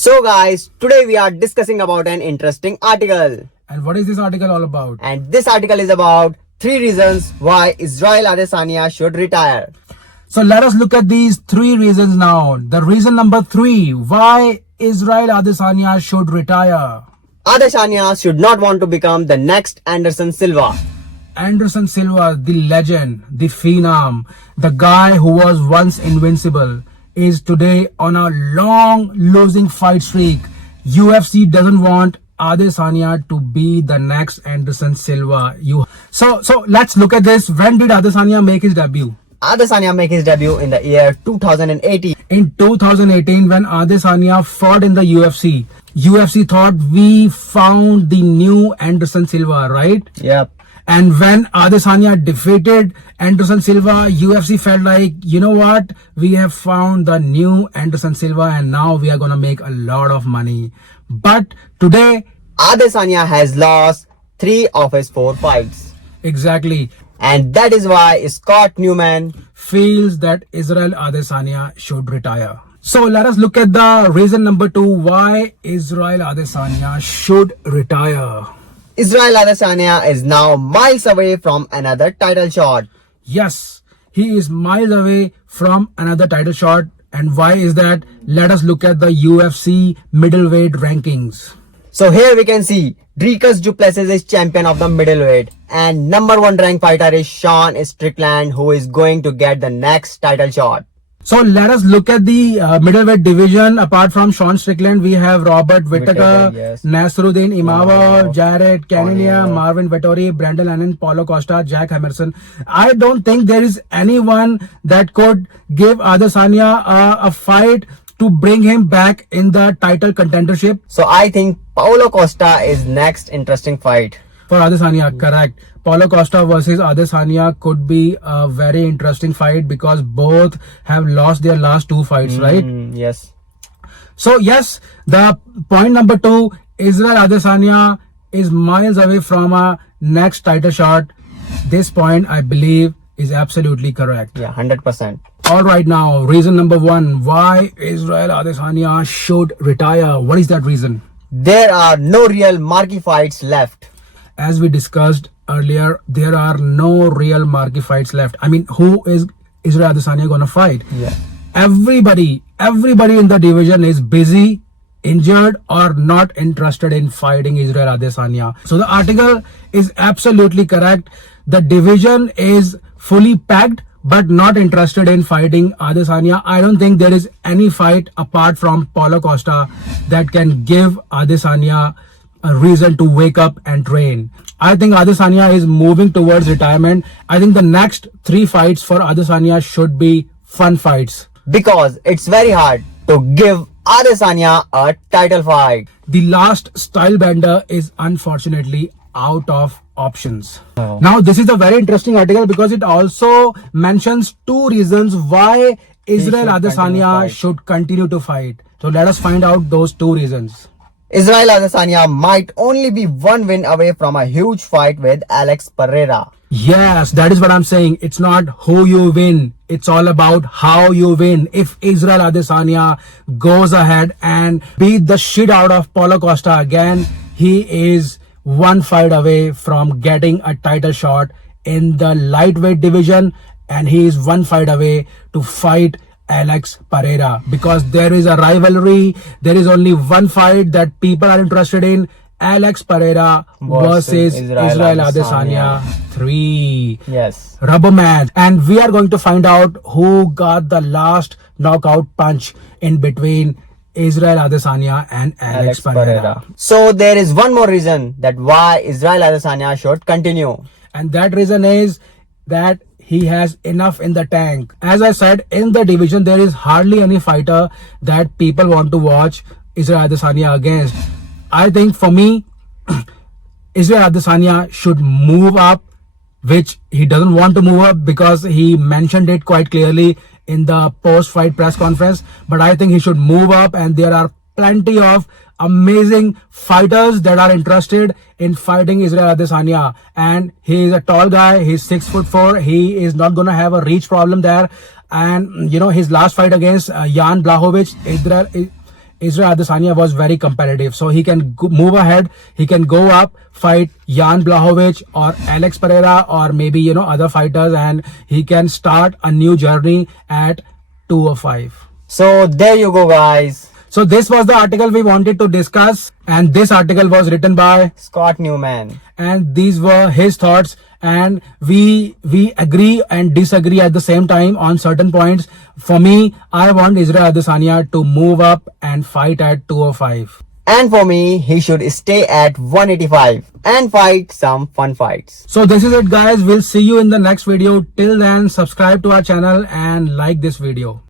So guys, today we are discussing about an interesting article. And what is this article all about? And this article is about 3 reasons why Israel Adesanya should retire. So let us look at these 3 reasons now. The reason number 3, why Israel Adesanya should retire. Adesanya should not want to become the next Anderson Silva. Anderson Silva, the legend, the phenom, the guy who was once invincible, is today on a long losing fight streak. UFC doesn't want Adesanya to be the next Anderson Silva. So let's look at this. When did Adesanya make his debut? Adesanya made his debut in the year 2018. In 2018, when Adesanya fought in the UFC thought we found the new Anderson Silva, right? Yep. And when Adesanya defeated Anderson Silva, UFC felt like, you know what? We have found the new Anderson Silva and now we are going to make a lot of money. But today, Adesanya has lost 3 of his 4 fights. exactly, And that is why Scott Newman feels that Israel Adesanya should retire. So let us look at the reason number 2, why Israel Adesanya should retire. Israel Adesanya is now miles away from another title shot. Yes, he is miles away from another title shot. And why is that? Let us look at the UFC middleweight rankings. So here we can see Dricus du Plessis is champion of the middleweight and number 1 ranked fighter is Sean Strickland, who is going to get the next title shot. So let us look at the middleweight division. Apart from Sean Strickland, we have Robert Whittaker, yes. Nasruddin Imavov, Jared Cannonier, Cannonier. Marvin Vettori, Brandon Lennon, Paulo Costa, Jack Emerson. I don't think there is anyone that could give Adesanya a fight to bring him back in the title contendership. So I think Paulo Costa is next interesting fight. For Adesanya, correct. Paulo Costa versus Adesanya could be a very interesting fight because both have lost their last 2 fights, right? Yes. So yes, the point number 2, Israel Adesanya is miles away from a next title shot. This point, I believe, is absolutely correct. Yeah, 100%. All right, now, reason number 1, why Israel Adesanya should retire. What is that reason? There are no real marquee fights left. As we discussed earlier, there are no real marquee fights left. I mean, who is Israel Adesanya going to fight? Yeah. Everybody in the division is busy, injured, or not interested in fighting Israel Adesanya. So the article is absolutely correct. The division is fully packed but not interested in fighting Adesanya. I don't think there is any fight apart from Paulo Costa that can give Adesanya a reason to wake up and train. I think Adesanya is moving towards retirement. I think the next 3 fights for Adesanya should be fun fights. Because it's very hard to give Adesanya a title fight. The last style bender is unfortunately out of options. Oh. Now this is a very interesting article because it also mentions 2 reasons why Israel Adesanya should continue to fight. So let us find out those 2 reasons. Israel Adesanya might only be 1 win away from a huge fight with Alex Pereira. Yes, that is what I'm saying. It's not who you win. It's all about how you win. If Israel Adesanya goes ahead and beat the shit out of Paulo Costa again, he is 1 fight away from getting a title shot in the lightweight division, and he is 1 fight away to fight Alex Pereira, because there is a rivalry. There is only 1 fight that people are interested in: Alex Pereira versus Israel Adesanya 3. Yes. Rubber match. And we are going to find out who got the last knockout punch in between Israel Adesanya and Alex Pereira. So there is one more reason that why Israel Adesanya should continue. And that reason is that he has enough in the tank. As I said, in the division, there is hardly any fighter that people want to watch Israel Adesanya against. I think for me, Israel Adesanya should move up, which he doesn't want to move up because he mentioned it quite clearly in the post-fight press conference. But I think he should move up, and there are plenty of amazing fighters that are interested in fighting Israel Adesanya. And he is a tall guy. He's 6'4". He is not going to have a reach problem there. And, you know, his last fight against Jan Blachowicz, Israel Adesanya was very competitive, so he can move ahead. He can go up, fight Jan Blachowicz or Alex Pereira or maybe other fighters, and he can start a new journey at 205. So there you go, guys. So this was the article we wanted to discuss, and this article was written by Scott Newman. and these were his thoughts, and we agree and disagree at the same time on certain points. For me, I want Israel Adesanya to move up and fight at 205. And for me, he should stay at 185 and fight some fun fights. So this is it, guys. We'll see you in the next video. Till then, subscribe to our channel and like this video.